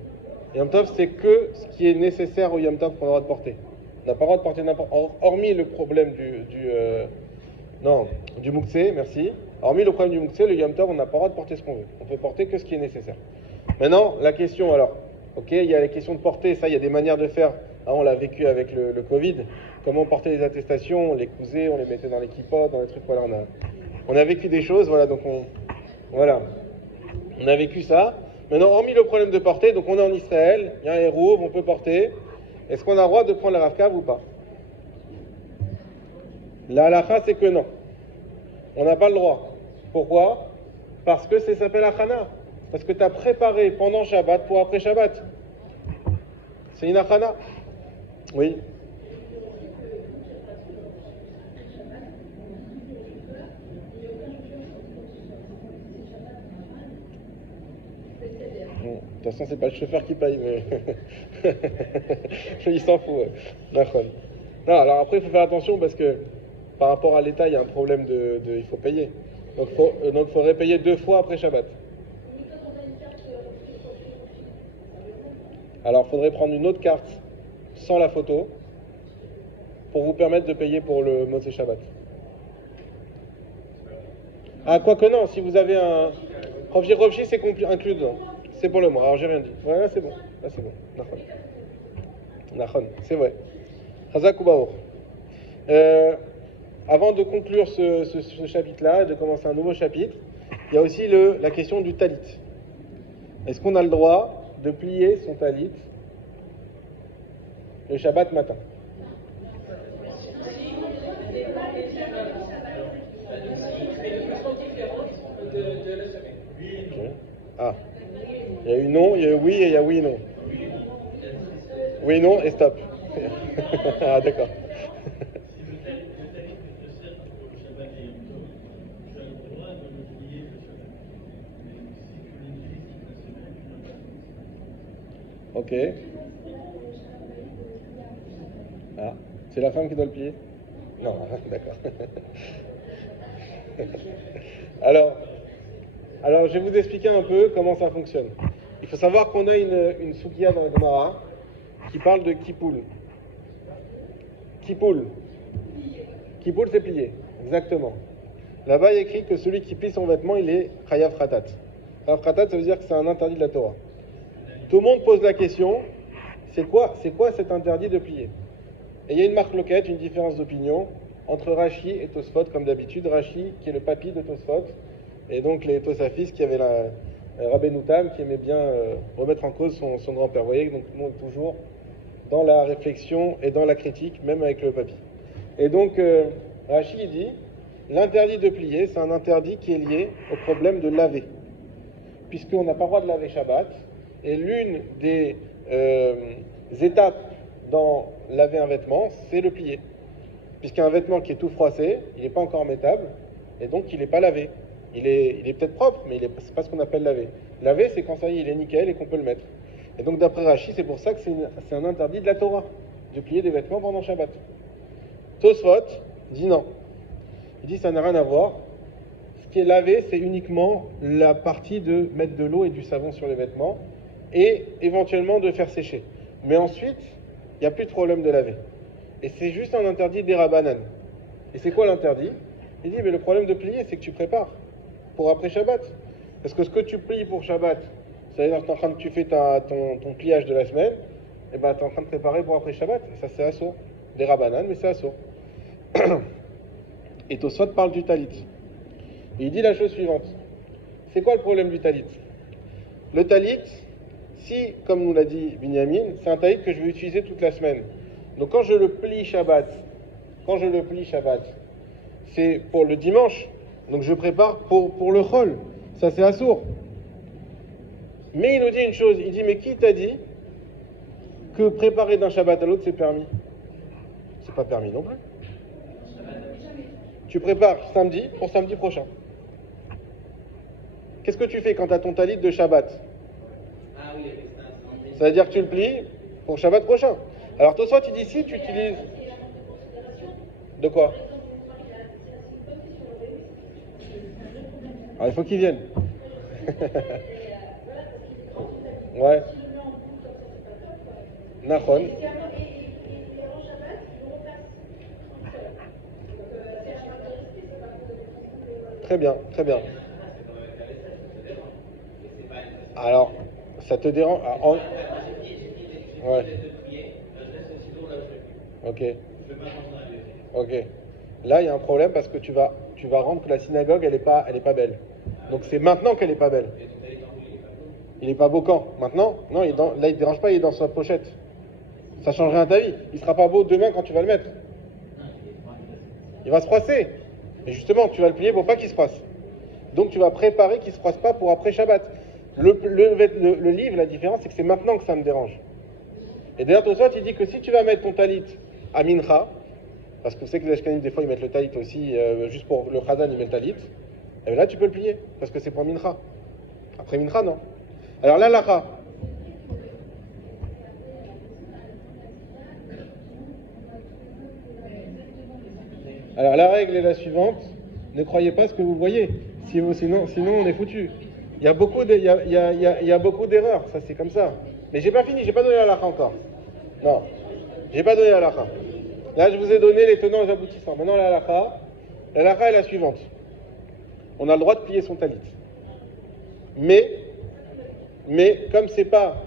Yom Tov, c'est que ce qui est nécessaire au Yom Tov qu'on a le droit de porter. On n'a pas le droit de porter n'importe... Hormis le problème du Mouktsé, merci. Hormis le problème du Mouktsé, le Yom Tov, on n'a pas le droit de porter ce qu'on veut. On peut porter que ce qui est nécessaire. Maintenant, la question, alors, ok, il y a la question de porter, ça, il y a des manières de faire. Ah, on l'a vécu avec le Covid. Comment porter les attestations, on les cousait, on les mettait dans les kippots, dans les trucs, voilà, on a vécu des choses, voilà, donc on a vécu ça. Maintenant, hormis le problème de porter, donc on est en Israël, il y a un hérouv, on peut porter. Est-ce qu'on a le droit de prendre la Rav Kav ou pas? La halakha, c'est que non. On n'a pas le droit. Pourquoi? Parce que ça s'appelle achana. Parce que tu as préparé pendant Shabbat pour après Shabbat. C'est une achana. Oui. De toute façon, c'est pas le chauffeur qui paye, mais il s'en fout. Ouais. Non, alors après, il faut faire attention parce que par rapport à l'État, il y a un problème il faut payer. Donc, il faudrait payer 2 fois après Shabbat. Alors, il faudrait prendre une autre carte sans la photo pour vous permettre de payer pour le Motzei Shabbat. Ah, quoique non, si vous avez un... Rovji, c'est inclus dedans. C'est pour le mois, alors j'ai rien dit. Ouais, là c'est bon. Là c'est bon. Nachon. C'est vrai. Chazak ou Baruch. Avant de conclure ce chapitre-là et de commencer un nouveau chapitre, il y a aussi la question du talit. Est-ce qu'on a le droit de plier son talit le Shabbat matin? Okay. Ah. Il y a eu non, il y a eu oui et il y a oui et non. Oui, non et stop. Ah, d'accord. Ok. Ah, c'est la femme qui doit le plier? Non, d'accord. Alors, je vais vous expliquer un peu comment ça fonctionne. Il faut savoir qu'on a une soukia dans la Gemara qui parle de Kippoul. Kipoul. Kipoul, c'est plier. Exactement. Là-bas, il y a écrit que celui qui plie son vêtement, il est chayav khatat. Chayav khatat, ça veut dire que c'est un interdit de la Torah. Tout le monde pose la question, c'est quoi cet interdit de plier? Et il y a une marque loquette, une différence d'opinion entre Rashi et Tosfot, comme d'habitude. Rashi, qui est le papy de Tosfot, et donc les Tosafis, qui avaient la Rabbeinu Tam, qui aimait bien remettre en cause son grand-père. Vous voyez, donc nous, on est toujours dans la réflexion et dans la critique, même avec le papy. Et donc, Rashi, il dit, l'interdit de plier, c'est un interdit qui est lié au problème de laver. Puisqu'on n'a pas le droit de laver Shabbat, et l'une des étapes dans laver un vêtement, c'est le plier. Puisqu'un vêtement qui est tout froissé, il n'est pas encore mettable, et donc il n'est pas lavé. Il est peut-être propre, mais c'est pas ce qu'on appelle laver. Laver, c'est quand ça y est, il est nickel et qu'on peut le mettre. Et donc d'après Rashi, c'est pour ça que c'est un interdit de la Torah, de plier des vêtements pendant Shabbat. Tosfot dit non. Il dit ça n'a rien à voir. Ce qui est lavé, c'est uniquement la partie de mettre de l'eau et du savon sur les vêtements, et éventuellement de faire sécher. Mais ensuite, il n'y a plus de problème de laver. Et c'est juste un interdit des Rabbanan. Et c'est quoi l'interdit? Il dit, mais le problème de plier, c'est que tu prépares pour après Shabbat. Parce que ce que tu plies pour Shabbat, c'est-à-dire que tu fais ton pliage de la semaine, et ben tu es en train de préparer pour après Shabbat. Et ça, c'est assourd. Des Rabbanan, mais c'est assourd. Et Tosfot parle du talit. Et il dit la chose suivante. C'est quoi le problème du talit? Le talit, si, comme nous l'a dit Binyamin, c'est un talit que je vais utiliser toute la semaine. Donc quand je le plie Shabbat, c'est pour le dimanche. Donc je prépare pour le chol. Ça, c'est assourd. Mais il nous dit une chose. Il dit, mais qui t'a dit que préparer d'un Shabbat à l'autre, c'est permis? C'est pas permis non plus. Tu prépares samedi pour samedi prochain. Qu'est-ce que tu fais quand tu as ton talit de Shabbat? Ça veut dire que tu le plies pour Shabbat prochain. Alors toi, soit tu dis si tu utilises... De quoi? Alors il faut qu'ils viennent. Ouais. Nachon. Très bien, très bien. Alors, ça te dérange? Ouais. Ok. Ok. Là, il y a un problème parce que tu vas rendre que la synagogue, elle est pas belle. Donc c'est maintenant qu'elle est pas belle. Il est pas beau quand? Maintenant? Non, là, il ne dérange pas, il est dans sa pochette. Ça change rien à ta vie. Il sera pas beau demain quand tu vas le mettre. Il va se froisser. Et justement, tu vas le plier pour pas qu'il se froisse. Donc tu vas préparer qu'il ne se froisse pas pour après Shabbat. Le livre, la différence, c'est que c'est maintenant que ça me dérange. Et d'ailleurs, Tosfot, il dit que si tu vas mettre ton talit à Mincha, parce que vous savez que les Ashkenanim, des fois, ils mettent le talit aussi, juste pour le Chazan, ils mettent le talit, et là, tu peux le plier, parce que c'est pour Mincha. Après Mincha, non. Alors là, l'Acha. Alors la règle est la suivante, ne croyez pas ce que vous voyez, sinon on est foutu. Il y a beaucoup d'erreurs, ça c'est comme ça. Mais j'ai pas fini, j'ai pas donné la halakha encore. Non, j'ai pas donné la halakha. Là je vous ai donné les tenants et les aboutissants. Maintenant la halakha est la suivante. On a le droit de plier son talit. Mais comme c'est pas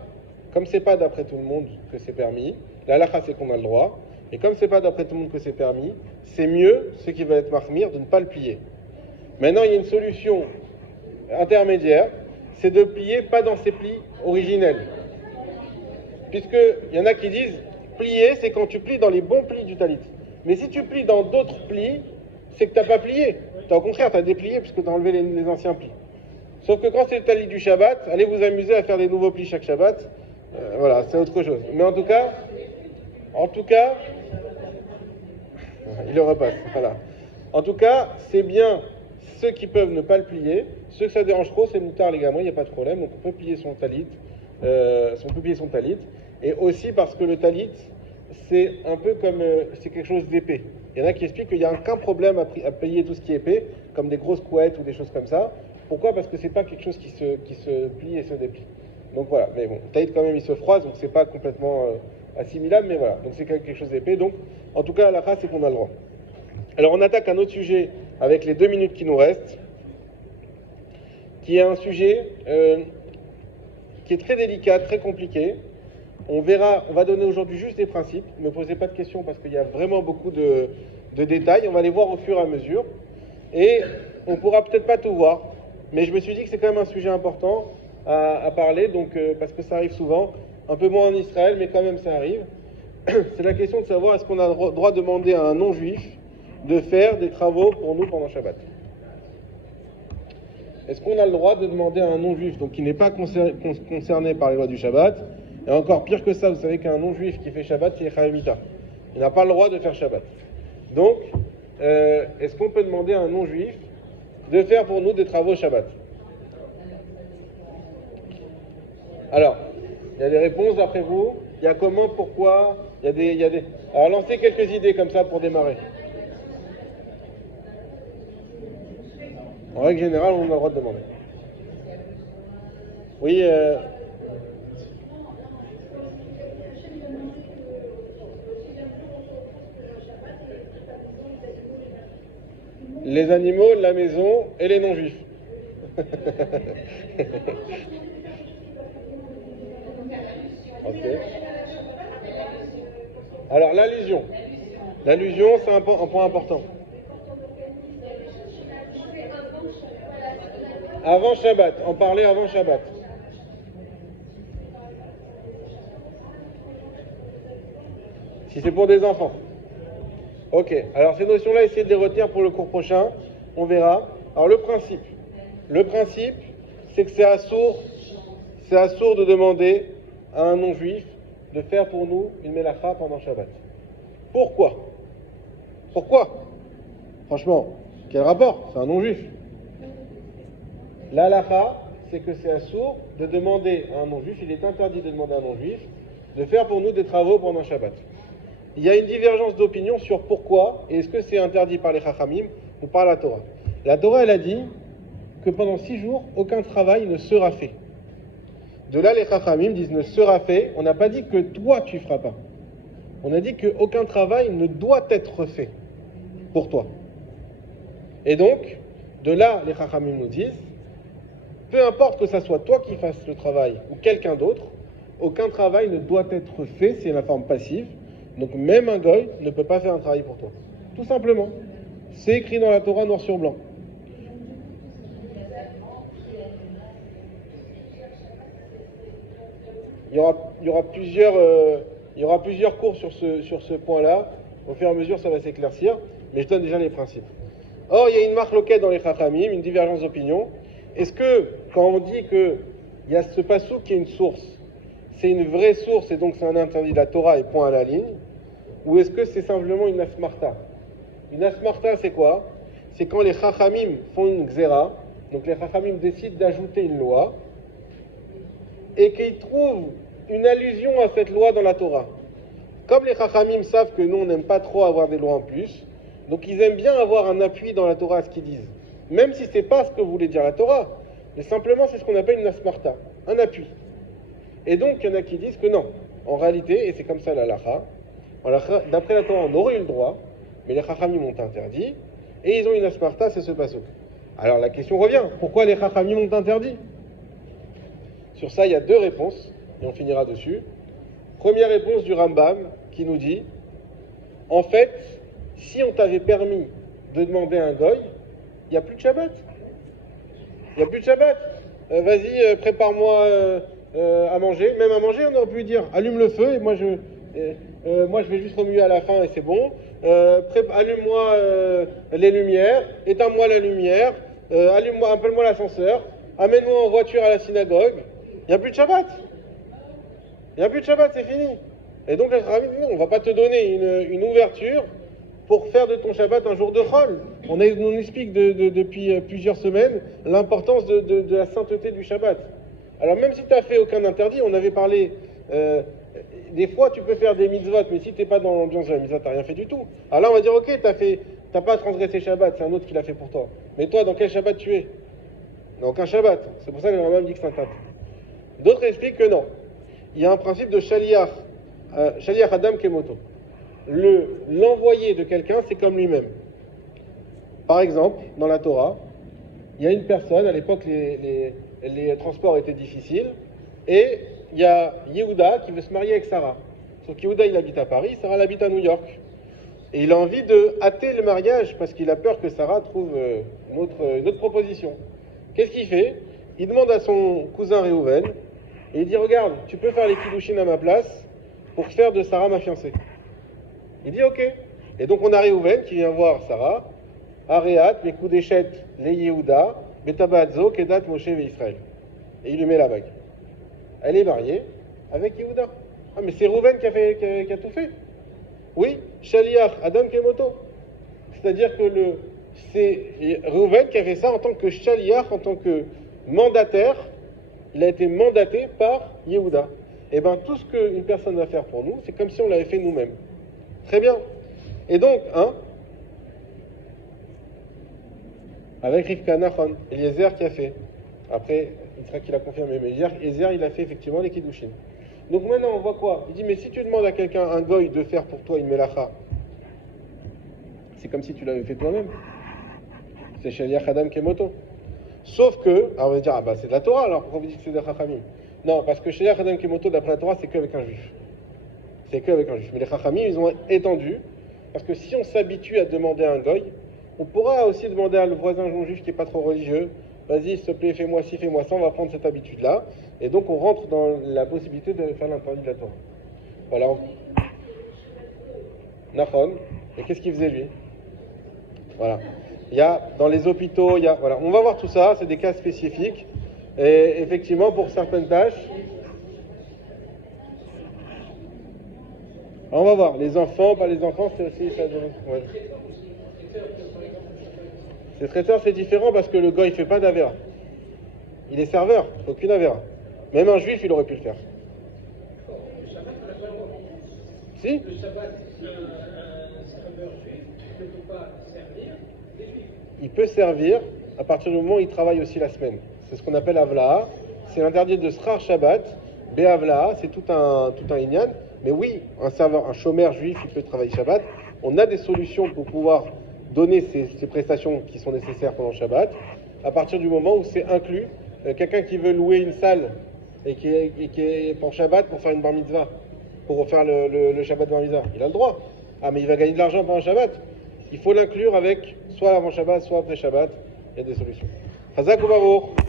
d'après tout le monde que c'est permis, la halakha c'est qu'on a le droit. Et comme c'est pas d'après tout le monde que c'est permis, c'est mieux, ce qui va être mahmir, de ne pas le plier. Maintenant, il y a une solution intermédiaire, c'est de plier pas dans ses plis originels. Puisqu'il y en a qui disent, plier, c'est quand tu plies dans les bons plis du talit. Mais si tu plies dans d'autres plis, c'est que tu n'as pas plié. Au contraire, tu as déplié puisque tu as enlevé les anciens plis. Sauf que quand c'est le talit du Shabbat, allez vous amuser à faire des nouveaux plis chaque Shabbat. Voilà, c'est autre chose. Mais en tout cas, il le repasse, voilà. En tout cas, c'est bien ceux qui peuvent ne pas le plier. Ceux que ça dérange trop, c'est moutard les gamins, il n'y a pas de problème. Donc on peut plier son talit. Et aussi parce que le talit, c'est un peu comme c'est quelque chose d'épais. Il y en a qui expliquent qu'il n'y a aucun problème à plier tout ce qui est épais, comme des grosses couettes ou des choses comme ça. Pourquoi? Parce que c'est pas quelque chose qui se plie et se déplie. Donc voilà, mais bon, le talit quand même il se froisse, donc c'est pas complètement assimilable, mais voilà. Donc c'est quelque chose d'épais. Donc En tout cas, à la halakha, c'est qu'on a le droit. Alors on attaque un autre sujet avec les 2 minutes qui nous restent, qui est un sujet qui est très délicat, très compliqué. On verra, on va donner aujourd'hui juste des principes. Ne me posez pas de questions parce qu'il y a vraiment beaucoup de détails. On va les voir au fur et à mesure. Et on pourra peut-être pas tout voir. Mais je me suis dit que c'est quand même un sujet important à parler, donc, parce que ça arrive souvent. Un peu moins en Israël, mais quand même ça arrive. C'est la question de savoir est-ce qu'on a le droit de demander à un non-juif de faire des travaux pour nous pendant Shabbat. Est-ce qu'on a le droit de demander à un non-juif, donc qui n'est pas concerné par les lois du Shabbat, et encore pire que ça, vous savez qu'un non-juif qui fait Shabbat, il est Chayamita. Il n'a pas le droit de faire Shabbat. Donc, est-ce qu'on peut demander à un non-juif de faire pour nous des travaux Shabbat? Alors, il y a des réponses d'après vous. Il y a comment, pourquoi, il y a des... Alors, lancez quelques idées comme ça pour démarrer. En règle générale, on a le droit de demander. Oui, les animaux, la maison et les non-juifs. Ok. Alors, l'allusion. L'allusion, c'est un point important. Avant Shabbat, en parler avant Shabbat. Si c'est pour des enfants. Ok, alors ces notions-là, essayez de les retenir pour le cours prochain, on verra. Alors le principe, c'est que c'est assourd de demander à un non-juif de faire pour nous une melacha pendant Shabbat. Pourquoi? Franchement, quel rapport? C'est un non-juif. La halakha, c'est que c'est assourd de demander à un non-juif, il est interdit de demander à un non-juif de faire pour nous des travaux pendant Shabbat. Il y a une divergence d'opinion sur pourquoi, et est-ce que c'est interdit par les Chachamim ou par la Torah. La Torah, elle a dit que pendant 6 jours, aucun travail ne sera fait. De là, les Chachamim disent ne sera fait, on n'a pas dit que toi tu feras pas. On a dit qu'aucun travail ne doit être fait pour toi. Et donc, de là, les Chachamim nous disent, peu importe que ça soit toi qui fasses le travail ou quelqu'un d'autre, aucun travail ne doit être fait, c'est la forme passive. Donc même un goy ne peut pas faire un travail pour toi. Tout simplement. C'est écrit dans la Torah noir sur blanc. Il y aura plusieurs cours sur ce point-là. Au fur et à mesure, ça va s'éclaircir. Mais je donne déjà les principes. Or, il y a une marloquette dans les Chachamim, une divergence d'opinion. Est-ce que, quand on dit qu'il y a ce passouk qui est une source, c'est une vraie source et donc c'est un interdit de la Torah et point à la ligne, ou est-ce que c'est simplement une asmarta? Une asmarta, c'est quoi? C'est quand les Chachamim font une xéra, donc les Chachamim décident d'ajouter une loi, et qu'ils trouvent une allusion à cette loi dans la Torah. Comme les Chachamim savent que nous, on n'aime pas trop avoir des lois en plus, donc ils aiment bien avoir un appui dans la Torah à ce qu'ils disent. Même si c'est pas ce que voulait dire la Torah, mais simplement c'est ce qu'on appelle une asmarta, un appui. Et donc il y en a qui disent que non, en réalité, et c'est comme ça la halakha, d'après la Torah on aurait eu le droit, mais les Chachamim ont interdit, et ils ont une asmarta, c'est ce pasuk. Alors la question revient, pourquoi les Chachamim ont interdit? Sur ça il y a 2 réponses, et on finira dessus. Première réponse du Rambam, qui nous dit, en fait, si on t'avait permis de demander à un goy, il n'y a plus de Shabbat. Il n'y a plus de Shabbat. Vas-y, prépare-moi à manger. Même à manger, on aurait pu dire, allume le feu, et moi je vais juste remuer à la fin, et c'est bon. Allume-moi les lumières, éteins-moi la lumière, appelle-moi l'ascenseur, amène-moi en voiture à la synagogue. Il n'y a plus de Shabbat. Il n'y a plus de Shabbat, c'est fini. Et donc, la Chachamim dit non, on ne va pas te donner une ouverture pour faire de ton Shabbat un jour de chol. On explique depuis plusieurs semaines l'importance de la sainteté du Shabbat. Alors même si tu n'as fait aucun interdit, on avait parlé, des fois tu peux faire des mitzvot, mais si tu n'es pas dans l'ambiance de la mitzvah, tu n'as rien fait du tout. Alors là on va dire ok, tu n'as pas transgressé Shabbat, c'est un autre qui l'a fait pour toi. Mais toi, dans quel Shabbat tu es? Dans aucun Shabbat. C'est pour ça que le Rambam dit que c'est interdit. D'autres expliquent que non. Il y a un principe de Shaliach Adam Kemoto. l'envoyé de quelqu'un, c'est comme lui-même. Par exemple, dans la Torah, il y a une personne, à l'époque les transports étaient difficiles, et il y a Yehuda qui veut se marier avec Sarah. Sauf que Yehuda il habite à Paris, Sarah elle habite à New York. Et il a envie de hâter le mariage parce qu'il a peur que Sarah trouve une autre proposition. Qu'est-ce qu'il fait? Il demande à son cousin Réhouven, et il dit regarde, tu peux faire les kiddushin à ma place pour faire de Sarah ma fiancée. Il dit ok. Et donc on a Réhouven qui vient voir Sarah, Areat, Mekudeshet, le Yehuda, Betabadzo, Kedat, Moshe et Israël. Et il lui met la bague. Elle est mariée avec Yehuda. Ah mais c'est Réhouven qui a tout fait. Oui, Shaliach, Adam Kemoto. C'est-à-dire que c'est Réhouven qui a fait ça en tant que Shaliach, en tant que mandataire. Il a été mandaté par Yehuda. Et bien tout ce qu'une personne va faire pour nous, c'est comme si on l'avait fait nous-mêmes. Très bien. Et donc, avec Rivka Nachon, Eliezer qui a fait. Après, il sera qu'il a confirmé, mais Eliezer, il a fait effectivement les Kiddushin. Donc maintenant, on voit quoi? Il dit, mais si tu demandes à quelqu'un, un goy, de faire pour toi une melacha, c'est comme si tu l'avais fait toi-même. C'est Shaliach Adam Kemoto. Sauf que, alors on va dire, ah bah c'est de la Torah, alors pourquoi vous dites que c'est de Chachamim? Non, parce que Shaliach Adam Kemoto, d'après la Torah, c'est qu'avec un juif. C'est qu'avec un juif. Mais les Chachamim, ils ont étendu, parce que si on s'habitue à demander à un goy, on pourra aussi demander à le voisin non-juif qui n'est pas trop religieux, vas-y, s'il te plaît, fais-moi ci, fais-moi ça, on va prendre cette habitude-là. Et donc on rentre dans la possibilité de faire l'interdit de la Torah. Voilà. Nachon. Et qu'est-ce qu'il faisait lui? Voilà. Il y a dans les hôpitaux, voilà. On va voir tout ça, c'est des cas spécifiques. Et effectivement, pour certaines tâches. Alors, on va voir. Les enfants, pas les enfants, c'est aussi ça. Ouais. Les traiteurs, c'est différent parce que le gars, il fait pas d'Avera. Il est serveur, il faut aucune Avera. Même un juif, il aurait pu le faire. Si? Le Shabbat, un serveur juif ne peut pas servir des juifs. Il peut servir à partir du moment où il travaille aussi la semaine. C'est ce qu'on appelle Avlaha. C'est l'interdit de Srar Shabbat. Be'Avlaha, c'est tout un inyan. Mais oui, un serveur, un chômeur juif, il peut travailler Shabbat. On a des solutions pour pouvoir donner ces prestations qui sont nécessaires pendant Shabbat, à partir du moment où c'est inclus. Quelqu'un qui veut louer une salle et qui est pour Shabbat pour faire une bar mitzvah, pour faire le Shabbat bar mitzvah, il a le droit. Ah, mais il va gagner de l'argent pendant Shabbat. Il faut l'inclure avec soit avant Shabbat, soit après Shabbat. Il y a des solutions. Chazak ou Baruch.